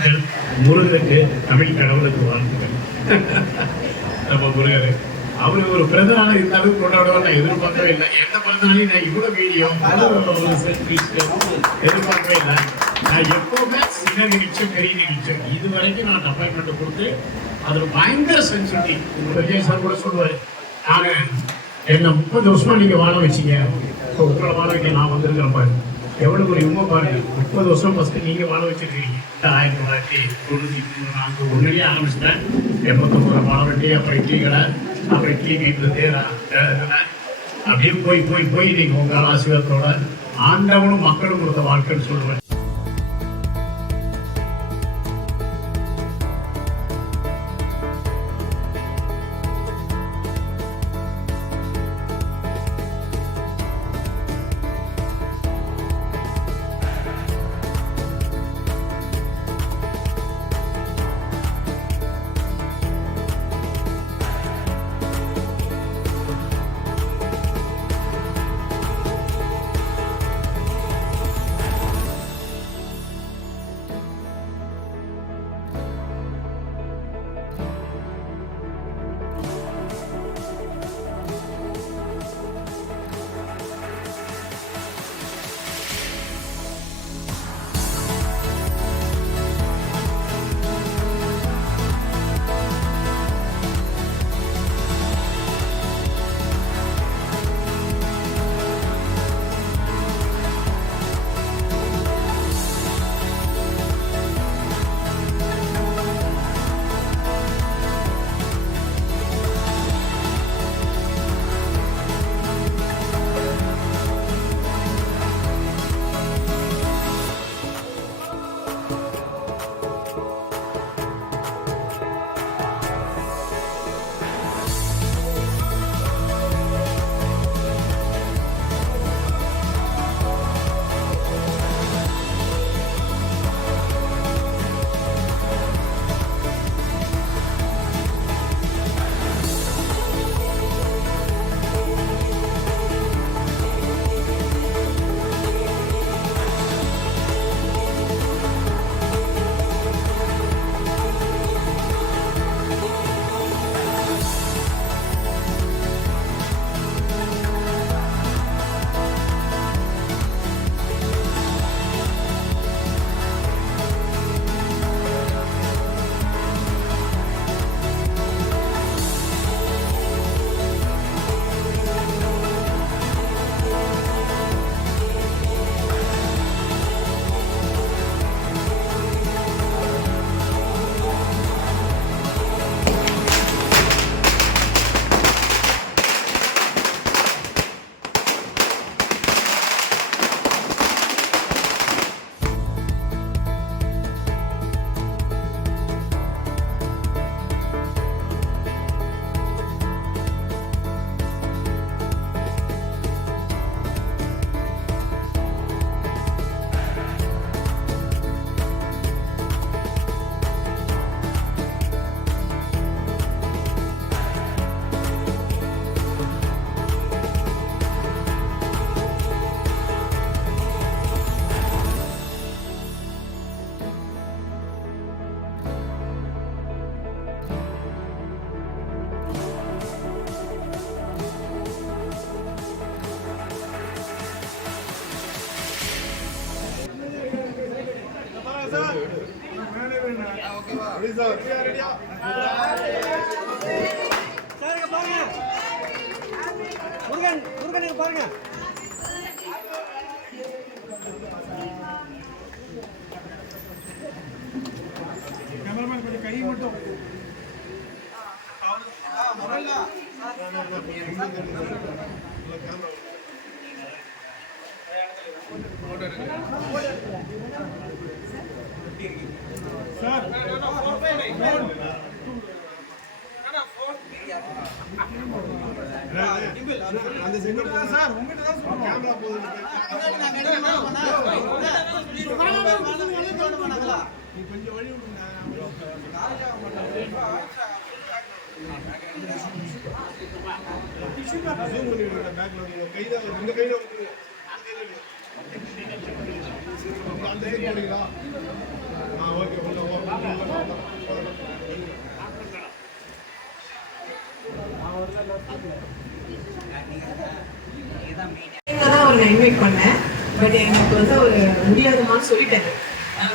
வாழ்த்துக்கள். முருகனுக்கு தமிழ் கடவுளுக்கு வாழ்த்துக்கள். நம்ம முருகர் அவரு ஒரு பிறந்தநாள் இந்த அளவுக்கு கொண்டாடுவார் நான் எதிர்பார்க்கவே இல்லை. எந்த பிறந்தநாளையும் நான் இவ்வளவு வீடியோ எதிர்பார்க்கவே இல்லை. நான் எப்பவுமே சின்ன நிகழ்ச்சி பெரிய நிகழ்ச்சி இது வரைக்கும் நான் அப்பாயின்மெண்ட் கொடுத்து அதுல பயங்கர சென்சிட்டிவ். விஜய் சார் கூட சொல்லுவாரு, நாங்க என்ன 30 வருஷமா நீங்க வாழ வச்சீங்க, இப்போ உங்களை வாழ வைக்க நான் வந்திருக்கிறேன் பாரு. எவ்வளவு ஒரு உண்மை பாருங்க. 30 வருஷம் ஃபர்ஸ்ட் நீங்க வாழ வச்சிருக்கீங்க. 1993 நாங்க ஒன்னுலயே ஆரம்பிச்சிட்டேன். 89 வாழ வேண்டிய அப்புறம் இட்லி கடை, அப்புறம் இட்லி வீட்டுல தேரா அப்படியே போய் போய் போய் நீங்க உங்க ஆசீர்வாதத்தோட ஆண்டவனும் மக்களும் கொடுத்த வாழ்க்கைன்னு சொல்லுவேன். முருகன் பாருங்க. கேமராமேன் கொஞ்சம் கை மட்டும் சார் அந்த செகண்ட் தான் சார் உங்ககிட்ட தான் சொல்றோம். கேமரா போகுது. நீ கொஞ்சம் வழி விடுங்க. கைதான் இந்த கையில அந்த சைடு போடுங்களா? ஓகே அவரை இன்வைட் பண்ணேன். பட் எனக்கு வந்து அவர் முடியாதுமான்னு சொல்லிட்டாரு.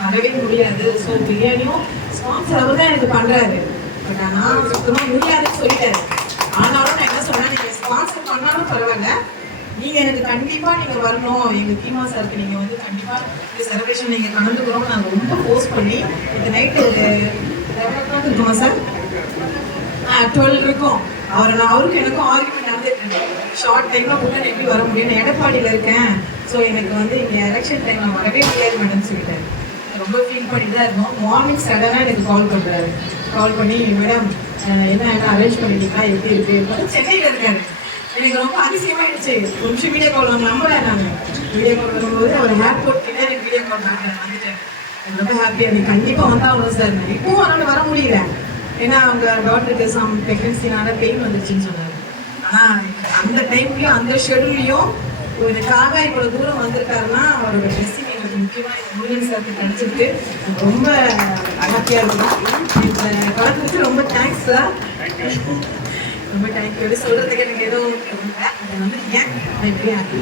வரவே முடியாது. ஸோ பிரியாணியும் ஸ்பான்சர் அவர் தான் எனக்கு பண்ணுறாரு. பட் ஆனால் சுத்தமாக முடியாதுன்னு சொல்லிட்டாரு. ஆனாலும் நான் என்ன சொன்னேன், நீங்கள் ஸ்பான்சர் பண்ணாலும் பரவாயில்ல, நீங்கள் எனக்கு கண்டிப்பாக நீங்கள் வரணும், எங்கள் கீமா சாருக்கு நீங்கள் வந்து கண்டிப்பாக இந்த செலிப்ரேஷன் நீங்கள் கலந்துக்கிறோம். நாங்கள் ரொம்ப போஸ்ட் பண்ணி இந்த நைட்டு 11 இருக்குமா சார்? 12 இருக்கும். அவருக்கு எனக்கும் ஆர்குமெண்ட் நடந்துட்டு இருக்கேன். ஷார்ட் டைமில் முன்னாடி எப்படி வர முடியும், நான் எடப்பாடியில் இருக்கேன். ஸோ எனக்கு வந்து இங்கே எலெக்ஷன் டைமில் வரவே முடியாது மேடம் சொல்லிட்டேன். ரொம்ப ஃபீல் பண்ணிட்டு தான் இருந்தோம். மார்னிங் சடனாக எனக்கு கால் பண்ணுறாரு. கால் பண்ணி மேடம் என்ன அரேஞ்ச் பண்ணிட்டீங்களா, எப்படி இருக்குது? சென்னையில் இருக்காரு. எனக்கு ரொம்ப அதிசயமாகிடுச்சு. ஒரு நிமிஷம் வீடியோ கால் வாங்க நம்பலை. நான் வீடியோ கால் வரும்போது அவர் ஏர்போர்ட் கிட்டே எனக்கு வீடியோ கால் வாங்குறேன். வந்துட்டேன். எனக்கு ரொம்ப ஹாப்பியாக நீ கண்டிப்பாக வந்தாலும் சார். இப்போவும் அவனால் வர முடியல. ஏன்னா அவங்க டாக்டருக்கு சம் ப்ரெக்னன்சினால பெயின் வந்துருச்சுன்னு சொன்னார். ஆனால் அந்த டைம்லையும் அந்த ஷெடியூல்லையும் எனக்காக இவ்வளோ தூரம் வந்திருக்காருன்னா அவரோட பிளெஸிங் எனக்கு முக்கியமாக இந்த முருகன் சாருக்கு கிடைச்சிருக்கு. ரொம்ப ஹாப்பியாக இருக்கும். இந்த கலந்துக்கு ரொம்ப தேங்க்ஸ் சார். ரொம்ப தேங்க்யூ. சொல்கிறதுக்கு எனக்கு எதுவும் இல்லை. அதை வந்து ஏன் எப்படி ஹாப்பி.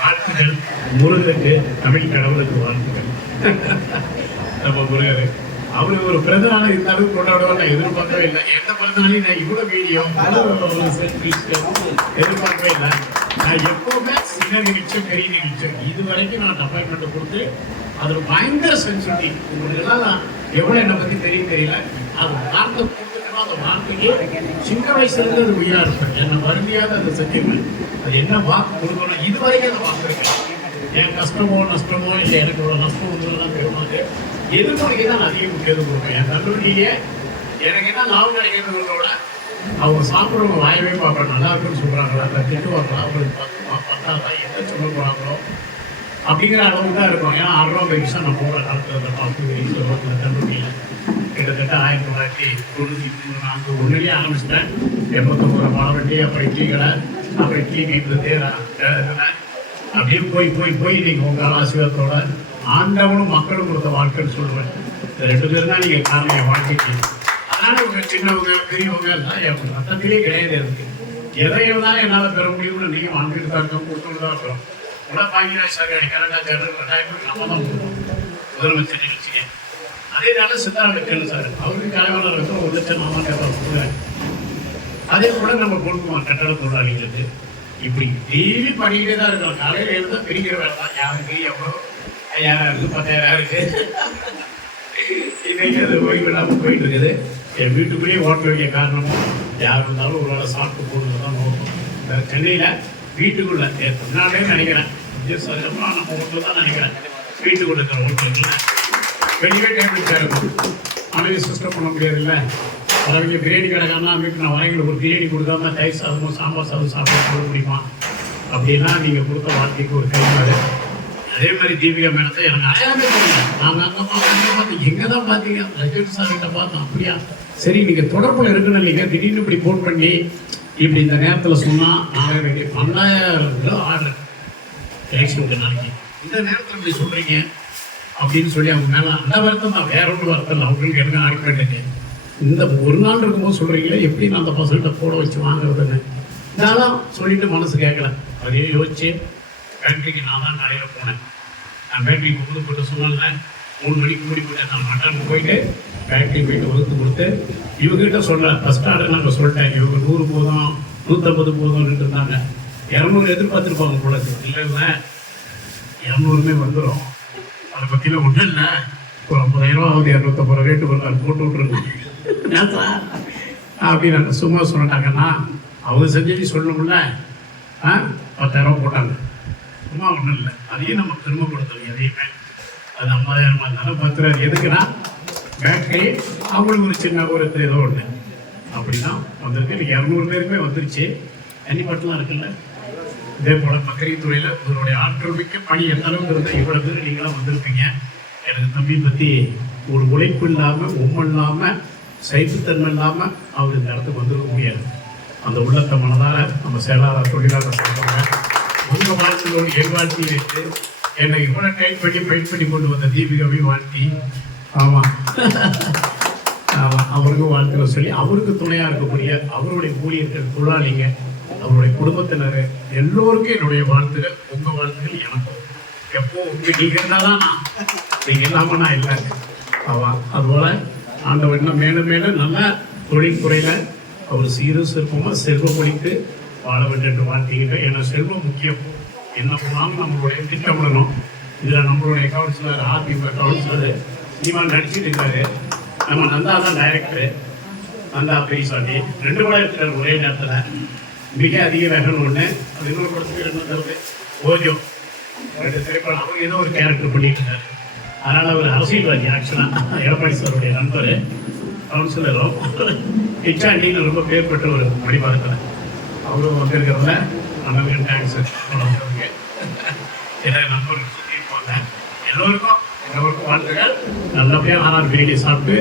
வாழ்த்துக்கள் முருகனுக்கு, தமிழ் கடவுளுக்கு வாழ்த்துக்கள். நம்ம முருகர் அவரு ஒரு பிறந்தநாள் இந்த அளவுக்கு கொண்டாடுவார் நான் எதிர்பார்க்கவே இல்லை. எந்த பிறந்தநாளையும் நான் இவ்வளோ வீடியோ எதிர்பார்க்கவே இல்லை. நான் எப்போவுமே சின்ன நிகழ்ச்சியும் பெரிய நிகழ்ச்சியும் இது வரைக்கும் நான் அப்பாயின்மெண்ட் கொடுத்து அதில் பயங்கர சென்சிட்டி. உங்களுக்கெல்லாம் எவ்வளோ என்னை பற்றி தெரியல. அது வார்த்தை கொடுத்துக்கணும். அந்த வார்த்தைக்கு சின்ன வயசுலேருந்து அது உயிராக இருப்பேன். என்னை வறுமையாக அதை செஞ்சுருவேன். அது என்ன வாக்கு கொடுக்கணும் இது வரைக்கும் அதை வாக்கு இருக்கேன். என் கஷ்டமோ நஷ்டமோ இல்லை எனக்கு இவ்வளோ நஷ்டம் ஒன்றுலாம் பெருமாது எதிர்கொள்கை தான் அதிகம் முக்கியத்துவம் கொடுப்பேன். என் கல்லூரியிலே எனக்கு என்ன லாபம் கிடைக்கிறதுங்களோட அவங்க சாப்பிட்றவங்க வாயவே பார்ப்பேன். நல்லா இருக்குன்னு சொல்கிறாங்களா, இல்லை திட்டுவாங்களா, அவங்களுக்கு பத்தாதா, என்ன சொல்ல போகிறாங்களோ அப்படிங்கிற அளவுக்கு தான் இருக்கும். ஏன்னா 6 பைசா நான் போகிற காலத்தில் இந்த 10 வயசு கல்லூரியில் கிட்டத்தட்ட 1993 ஒன்றுலேயே ஆரம்பிச்சிட்டேன். 89 பாலவட்டி, அப்புறம் இட்லி கடை, அப்புறம் இட்லி வீட்டில் அப்படியே போய் நீங்கள் உங்கள் ஆசீர்வாதத்தோட ஆண்டவனும் மக்களும் கொடுத்த வாழ்க்கைன்னு சொல்லுவேன். இந்த 2 பேர் தான் நீங்கள் காரணம் என் வாழ்க்கைக்கு. அதனால் இவங்க சின்னவங்க பெரியவங்க எல்லாம் என் ரத்தத்திலே கிடையாது. இருக்கு எதை இருந்தாலும் என்னால் பெற முடியும்னு நீங்கள் வாங்கிட்டு தான் இருக்கோம், கொடுத்துட்டு தான் இருக்கிறோம். கூட பாங்கிராஜ் சார் கரெக்டாக 2000 நம்ம தான் கொடுப்போம் முதலமைச்சர் நிகழ்ச்சிக்கு. அதே நாள் சித்தாரக்கன் சார் அவருக்கு கலைவாளர் இருக்கும் 1 லட்சம் நாம கொடுக்குறேன். அதே கூட நம்ம கொடுக்குவோம் கட்டட தொழிலாளிகளுக்கு. இப்படி டெய்லி பண்ணிக்கிட்டே தான் இருக்கிறோம். காலையில் எழுந்தால் பிரிக்கிற வேலை தான். யாருக்கு எவ்வளோ 5000 இருக்குது 10000 இருக்குது. இன்னைக்கு அது ஓய்வு இல்லாமல் போயிட்டு இருக்குது. என் வீட்டுக்குள்ளேயே ஓட்ட வேண்டிய காரணமும் யார் இருந்தாலும் ஒரு வேலை சாப்பிட்டு போடுறது தான் நோக்கம். சென்னையில் வீட்டுக்குள்ளே முன்னாலே நினைக்கிறேன் அதுக்கப்புறம் நம்ம ஓட்டில் தான் நினைக்கிறேன். வீட்டுக்குள்ள இருக்கிற ஓட்டுல வெளியே டேபிள் சேர் இருக்கும். மனைவி சிஸ்டம் பண்ண முடியாது இல்லை. அவங்க பிரியாணி கிடக்கானா வீட்டு நான் வரைங்களுக்கு ஒரு பிரியாணி கொடுக்காம தயிர் சாதமும் சாம்பார் சாதம் சாப்பிட போட முடியுமா அப்படின்னா நீங்கள் கொடுத்த வாழ்க்கைக்கு ஒரு கைமாறு. அதே மாதிரி தீபிகா மேடத்தை எனக்கு அடையாளமே தெரியல. நாங்கள் அங்கே பார்த்தீங்க எங்கே தான் பார்த்தீங்க ரஜினி சார்கிட்ட பார்த்தோம். அப்படியா சரி நீங்கள் தொடர்பில் இருக்குன்னு இல்லைங்க. திடீர்னு இப்படி ஃபோன் பண்ணி இப்படி இந்த நேரத்தில் சொன்னால் நாங்கள் வேண்டிய 12000 ஆர்டர் எலெக்ஷனுக்கு நாளைக்கு இந்த நேரத்தில் இப்படி சொல்கிறீங்க அப்படின்னு சொல்லி அவங்க மேலே அந்த வருத்தம் தான், வேற ஒன்று வருத்தம் இல்லை. அவங்களுக்கு எனக்கு ஆகிப்பேன். இந்த ஒரு நாள் இருக்கும்போது சொல்கிறீங்களே எப்படி நான் அந்த பசங்கள்கிட்ட போட வச்சு வாங்குறதுன்னு இதெல்லாம் சொல்லிட்டு மனசு கேட்கல. அதையே யோசிச்சு ஃபேக்ட்ரிக்கு நான் தான் காலையில் போனேன். நான் ஃபேக்ட்ரிக்கு புது போட்டு சொன்னேன்ல 3 மணிக்கு மூடி போட்டேன். நான் மட்டானுக்கு போயிட்டு ஃபேக்ட்ரிக்கு போயிட்டு வகுத்து கொடுத்து இவங்ககிட்ட சொல்கிறேன். ஃபஸ்ட் ஆர்டர் நாங்கள் சொல்லிட்டேன். இவங்க 100 போதும் 150 போதும்னு இருந்தாங்க. 200 எதிர்பார்த்துருப்பாங்க போல. இல்லை 200மே வந்துடும். அதை பற்றிலாம் ஒன்றும் இல்லை. ஒரு 50,000 ஆகுது 250 ரேட்டு வரும் போட்டு விட்ருங்க அப்படின்னு நான் சும்மா சொல்லிட்டாங்கன்னா அவங்க செஞ்சு சொல்லணும்ல. 10,000 போட்டாங்க. சும்மா ஒன்றும் இல்லை. அதையும் நம்ம திரும்ப கொடுத்தோம். எதையுமே அது 50,000 இருந்தாலும் 10,000 எதுக்குன்னா பேட்டரி அவங்களுக்கு ஒரு சின்ன ஒரு ஏதோ ஒன்று அப்படி தான் வந்திருக்கு. இன்னைக்கு 200 பேருமே வந்துருச்சு. தனிப்பட்டெலாம் இருக்குல்ல. இதே போல் பக்கரித்துறையில் உங்களுடைய ஆற்றல் மிக்க பணி எந்த அளவுக்கு இருந்தால் இவ்வளோ பேர் நீங்களாம் வந்திருப்பீங்க. எனக்கு தம்பி பற்றி ஒரு உழைப்பு இல்லாமல் உண்மை இல்லாமல் சைப்புத்தன்மை இல்லாமல் அவர் இந்த இடத்துக்கு வந்துருக்க முடியாது. அந்த உள்ளத்தை மனதால் நம்ம செயலாளர் தொழிலாளர் சொல்கிறவங்க உங்கள் வாழ்க்கையோடு என் வாழ்க்கையை வைத்து என்னை இவ்வளோ டைட் பண்ணி ஃபைட் பண்ணி கொண்டு வந்த தீபிகாவையும் வாழ்த்தி ஆமாம் அவருக்கும் வாழ்த்துக்கள் சொல்லி அவருக்கு துணையாக இருக்கக்கூடிய அவருடைய ஊழியர்கள் தொழிலாளிங்க அவருடைய குடும்பத்தினர் எல்லோருக்கும் என்னுடைய வாழ்த்துக்கள். உங்கள் வாழ்த்துக்கள் எனக்கும் எப்போ உங்கள் நீங்கள் இருந்தால் தான் நான், நீங்கள் இல்லாமல் நான் இல்லை. அதுபோல் ஆண்டவர் இன்னும் மேலும் மேலும் நல்ல தொழில்துறையில் அவர் சீரும் சிறப்பமாக செல்வம் ஒழித்து வாழ வேண்டும் என்று வாழ்த்துக்கிட்டேன். ஏன்னா செல்வம் முக்கியம். என்ன பண்ணாலும் நம்மளுடைய திட்டமிடணும். இதில் நம்மளுடைய கவுன்சிலர் அதிமுக கவுன்சிலர் இவன் நடிச்சுட்டு இருக்காரு. நம்ம நந்தா தான் டைரக்டரு, நந்தா பெரியசாமி 2 படம் எடுத்துட்டார் ஒரே நேரத்தில். மிக அதிக வேகம்னு ஒன்று, அது இன்னொரு படத்துக்கு என்ன தருது ஓஜோ 2 திரைப்படம். அவர் ஏதோ ஒரு கேரக்டர் பண்ணிட்டு இருக்காரு. அதனால் அவர் அரசியல்வாதி. ஆக்சுவலாக எடப்பாடி சாருடைய நண்பர் கவுன்சிலரும் ஹிச்சாண்டின்னு ரொம்ப பேர் பெற்ற ஒரு மணிபாதத்தில் அவரும் வந்திருக்கிறதுல அண்ணன் தேங்க்ஸ் சொல்லுங்க. எல்லா நண்பர்கள் சுற்றி இருப்பாங்க. எல்லோருக்கும் வாழ்த்துக்கள். நல்லபடியாக ஆர்ஆர்பிடி சாப்பிட்டு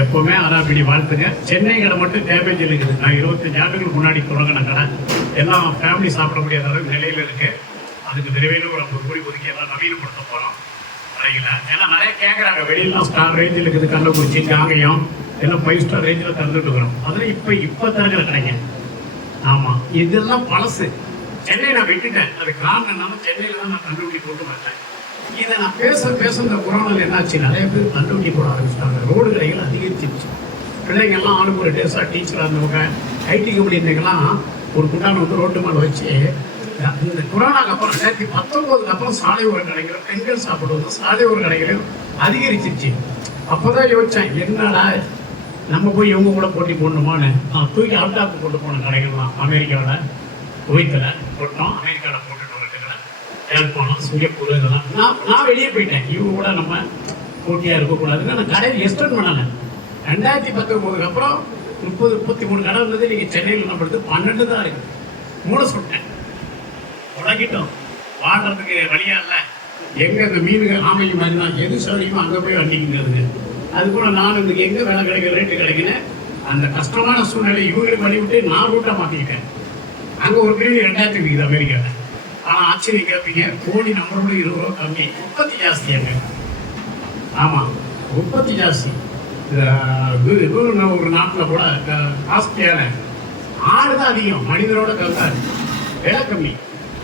எப்போவுமே ஆர்ஆர்பிடி வாழ்த்துங்க. சென்னை கடை மட்டும் டேமேஜ் இருக்குது. நான் 25 ஆண்டுகளுக்கு முன்னாடி தொடங்கின கடை எல்லாம் ஃபேமிலி சாப்பிட முடியாத அளவுக்கு நிலையில் இருக்குது. அதுக்கு விரைவில் ஒரு 50 கோடி ஒதுக்கி எல்லாம் நவீனப்படுத்த போகிறோம். சரிங்களா? ஏன்னா நிறைய கேட்குறாங்க, வெளியிலாம் ஸ்டார் ரேஞ்சில் இருக்குது, கள்ளக்குறிச்சி காங்கயம் எல்லாம் 5 ஸ்டார் ரேஞ்சில் தந்துட்டு இருக்கிறோம். அதில் இப்போ தரங்கிற கடைங்க. ஆமாம், இதெல்லாம் பழசு. சென்னை நான் விட்டுட்டேன். அது காரணம் என்னன்னா சென்னையில் தான் நான் கண்டுபிடி போட்டு மாட்டேன். இதை நான் பேச இந்த கொரோனாவில் என்னாச்சு, நிறைய பேர் கண்டுபிடி போட ஆரம்பிச்சிட்டாங்க. ரோடு கடைகள் அதிகரிச்சிருச்சு. பிள்ளைங்கள்லாம் ஆளுக்கு ஒரு டேஸாக டீச்சராக இருந்தவங்க ஐடி கம்பெனி இருந்தவங்கலாம் ஒரு குண்டான வந்து ரோட்டு மேலே வச்சு இந்த கொரோனாக்கு அப்புறம் 2019 அப்புறம் சாலை ஓர கடைகளும் பெண்கள் சாப்பிடுவது சாலை ஓர கடைகளும் அதிகரிச்சிருச்சு. அப்போ தான் யோசித்தேன், என்னடா நம்ம போய் இவங்க கூட போட்டி போடணுமான்னு. நான் தூக்கி அவுட்டாக்கு போட்டு போன கடைகள்லாம் அமெரிக்காவில் குவைத்தில் போட்டோம், அமெரிக்காவில் போட்டுட்டு வரட்டுக்கல, ஏற்போனோம், சிங்கப்பூர் இதெல்லாம். நான் வெளியே போயிட்டேன். இவங்க கூட நம்ம போட்டியாக இருக்கக்கூடாதுன்னு நான் கடையை எக்ஸ்டெண்ட் பண்ணலை. 2019 அப்புறம் 30-33 கடை இருந்தது. நீங்கள் சென்னையில் நம்மளுக்கு 12 தான் இருக்குது. மூட சொல்லிட்டேன். உலகிட்டோம் வாழ்றதுக்கு வழியா இல்லை. எங்கே இந்த மீனுங்க ஆமைக்கு மாதிரி தான் எது சௌரியமோ அங்கே போய் வண்டிக்குங்கிறதுங்க. அது கூட நான் இன்றைக்கி எங்கே வேலை கிடைக்கிற ரேட்டு கிடைக்குன்னு அந்த கஷ்டமான சூழ்நிலை இவங்களுக்கு வழி விட்டு நான் ரூட்டாக மாற்றிக்கிட்டேன். அங்கே ஒரு பிரிவு 2000 இருக்குது அமெரிக்காவில். ஆனால் ஆச்சரியம் கேட்பீங்க, கோடி நம்மளோட 20 ரூபா கம்மி. உற்பத்தி ஜாஸ்தி அங்கே. ஆமாம், உற்பத்தி ஜாஸ்தி. ஒரு நாட்டில் கூட ஆஸ்திரேலியால ஆடு தான் அதிகம், மனிதரோட கருத்தாரு, விலை கம்மி,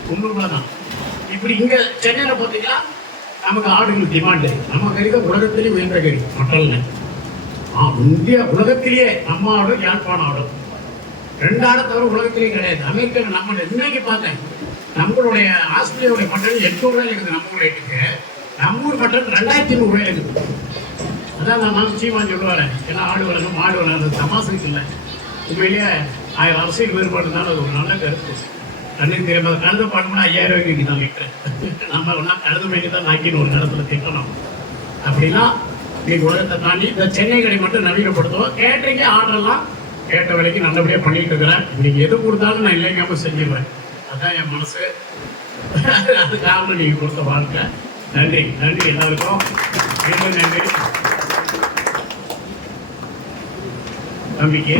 100 ரூபா தான். இப்படி இங்கே சென்னையில் பார்த்தீங்கன்னா நமக்கு ஆடுகள் டிமாண்டு. நம்ம கறி தான் உலகத்திலேயே உயர்ந்த கறி மட்டல்னு. இந்தியா உலகத்திலேயே நம்ம ஆடும் யாழ்ப்பாணம் ஆடும் 2 ஆடை தவிர உலகத்திலேயே கிடையாது. அமெரிக்காவில் நம்ம இன்னைக்கு பார்த்தேன், நம்மளுடைய ஆஸ்திரேலியாவுடைய மட்டன் 800 ரூபாயில் இருக்குது. நம்ம ஊர் ரேட்டுக்கு நம்ம ஊர் மட்டன் 2500 ரூபாயில் இருக்குது. அதான் நான் சீமான் சொல்லுவார், ஏன்னா ஆடு வளர்க்கணும் மாடு வளர்க்கணும் தமாசுக்கு இல்லை. உண்மையிலேயே 1000 அரசியல் வேறுபாடு இருந்தாலும் அது ஒரு நல்ல கருத்து. கண்ணுக்கு தெரியாம கழுத பாடுனா 5000 ரூபாய்க்கு தான் லிட்டர். நம்ம ஒன்றா கழுத மேய்க்கு தான் நாக்கின்னு ஒரு இடத்துல திட்டணும். அப்படின்னா இன்னைக்கு உலகத்தை தாண்டி இந்த சென்னை கடை மட்டும் நவீனப்படுத்துவோம். கேட்டீங்க ஆர்டர்லாம் கேட்ட வேலைக்கு நல்லபடியாக பண்ணிட்டு இருக்கிறேன். இன்னைக்கு எது கொடுத்தாலும் நான் இல்லைங்காமல் செஞ்சிடுவேன். அதுதான் என் மனசு. அது காரணம் நீங்கள் கொடுத்த வாழ்க்கை. நன்றி நன்றி எல்லாருக்கும் மீண்டும் நன்றி. நம்பிக்கை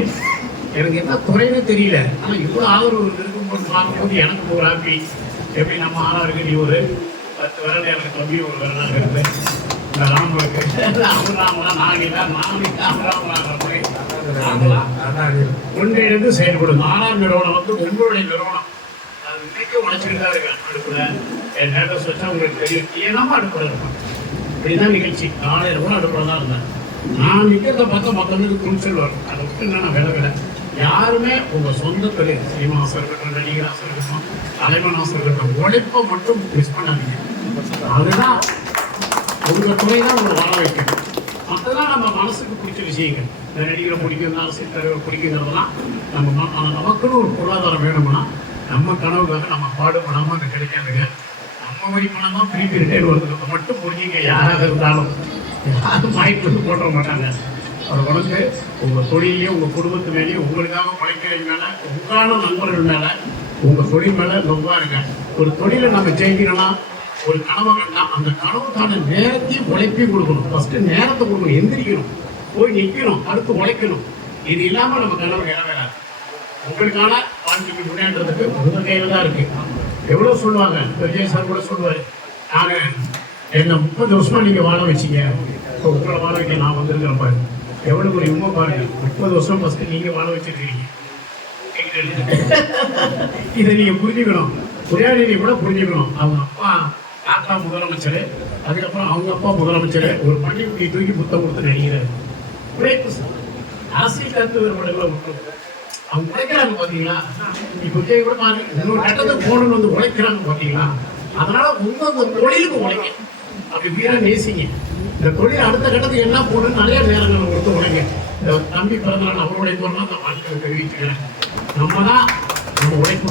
எனக்கு என்ன துறைன்னு தெரியல. ஆனால் இவ்வளோ ஆதரவு இருக்கும்போது பார்க்கும்போது எனக்கு ஒரு ஹாப்பி. எப்படி நம்ம ஆளாருக்கு நீ ஒரு 10 விரல் எனக்கு கம்மி ஒரு விரலாக இருக்கு. இந்த ராமருக்கு அவர் ராமலாம் நாங்கள் ராமராமராக போய் நாங்களாம் ஒன்றிணைந்து செயல்படும். 6ஆம் நிறுவனம் வந்து உங்களுடைய நிறுவனம். அது இன்னைக்கும் உழைச்சிட்டு தான் இருக்கேன். அடுப்புல என் டேட்டஸ் வச்சா உங்களுக்கு தெரியும். ஏனாம அடுப்புல இருப்பேன். இப்படிதான் நிகழ்ச்சி. காலையில் கூட அடுப்புல தான் இருந்தேன். நான் நிற்கிறத பார்த்தா மற்றவங்களுக்கு துணிச்சல் வரும். அதை விட்டு நான் வேலை யாருமே உங்கள் சொந்த தொழில் சினிமாசம் இருக்கட்டும், நடிகராசம் இருக்கட்டும், தலைவனாசம் இருக்கட்டும், உழைப்பை மட்டும் மிஸ் பண்ணாதீங்க. அதுதான் உங்கள் துறை தான் உங்களை வாழ வைக்கணும். மற்றதான் நம்ம மனசுக்கு பிடிச்ச விஷயங்கள். இந்த நடிகரை பிடிக்கும், அரசியல் தலைவர் பிடிக்குங்கிறதெல்லாம் நம்ம நமக்குன்னு ஒரு பொருளாதாரம் வேணும்னா நம்ம கனவுக்காக நம்ம பாடுபடாமல் அது கிடைக்காதுங்க. நம்ம வரி பணம் தான் திருப்பி ரிட்டையர் வருதுக்கு மட்டும் புரிஞ்சுங்க. யாராக இருந்தாலும் யாரும் வாய்ப்பு போட மாட்டாங்க. அது உனக்கு உங்கள் தொழிலையும் உங்கள் குடும்பத்து மேலேயும் உங்களுக்காக உழைக்கிறவங்க மேலே உங்களுக்கான நண்பர்கள் மேலே உங்கள் தொழில் மேலே ரொம்ப இருங்க. ஒரு தொழிலை நம்ம ஜெயிக்கணும்னா ஒரு கனவை கண்டா அந்த கனவுக்கான நேரத்தையும் உழைப்பையும் கொடுக்கணும். ஃபஸ்ட்டு நேரத்தை கொடுக்கணும், எந்திரிக்கணும், போய் நிற்கணும், அடுத்து உழைக்கணும். இது இல்லாமல் நம்ம கனவு நிறைவேறாது. உங்களுக்கான வாழ்க்கைக்கு முன்னேற்றத்துக்கு உங்கள் கையில் தான் இருக்குது. எவ்வளோ சொல்லுவாங்க, விஜய் சார் கூட சொல்லுவார், நாங்கள் என்னை 30 வருஷமாக நீங்கள் வாழ வச்சிங்க, இப்போ உங்களை வாழ வைக்க நான் வந்திருக்கிறேன் பாரு. எவ்வளவு ஒரு உண்மை பாருங்க. 30 வருஷம் ஃபர்ஸ்ட் நீங்க வாழ வச்சிருக்கீங்க. இதை நீங்க புரிஞ்சுக்கணும். உரையாடலை கூட புரிஞ்சுக்கணும். அவங்க அப்பா தாத்தா முதலமைச்சர், அதுக்கப்புறம் அவங்க அப்பா முதலமைச்சர், ஒரு பள்ளிக்குட்டி தூக்கி புத்தம் கொடுத்து நினைக்கிறாரு. உழைப்பு அரசியல் கருத்து வேறுபாடுகளை விட்டு அவங்க உழைக்கிறாங்க பார்த்தீங்களா? இப்போ கூட பாருங்க, இன்னொரு கட்டத்துக்கு போகணும்னு வந்து உழைக்கிறாங்க பார்த்தீங்களா? அதனால உங்க தொழிலுக்கு உழைங்க. அப்படி வீரா நேசிங்க. இந்த தொழில் அடுத்த கட்டத்துக்கு என்ன போகணும்னு நிறைய நேரங்கள் கொடுத்து உழைங்க. இந்த தம்பி பிறந்தநாள் அவருடைய போனா அந்த வாழ்க்கையை தெரிவிச்சுக்கிறேன். நம்ம தான் நம்ம உழைப்பு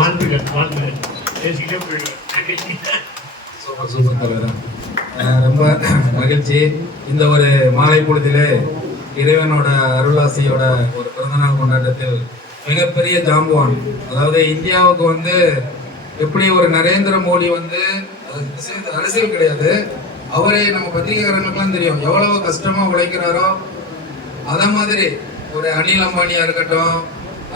வாழ்ந்துகள் பேசிக்கிட்டே போயிடுவேன். சூப்பர் தலைவர். ரொம்ப மகிழ்ச்சி. இந்த ஒரு மாலை பொழுதிலே இறைவனோட அருளாசியோட ஒரு பிறந்தநாள் கொண்டாட்டத்தில் மிகப்பெரிய ஜாம்பவான், அதாவது இந்தியாவுக்கு வந்து எப்படி ஒரு நரேந்திர மோடி வந்து அரசியல் கிடையாது, அவரே நம்ம பத்திரிகைக்காரங்களுக்குலாம் தெரியும் எவ்வளவு கஷ்டமா உழைக்கிறாரோ. அத மாதிரி ஒரு அனில் அம்பானியா இருக்கட்டும்,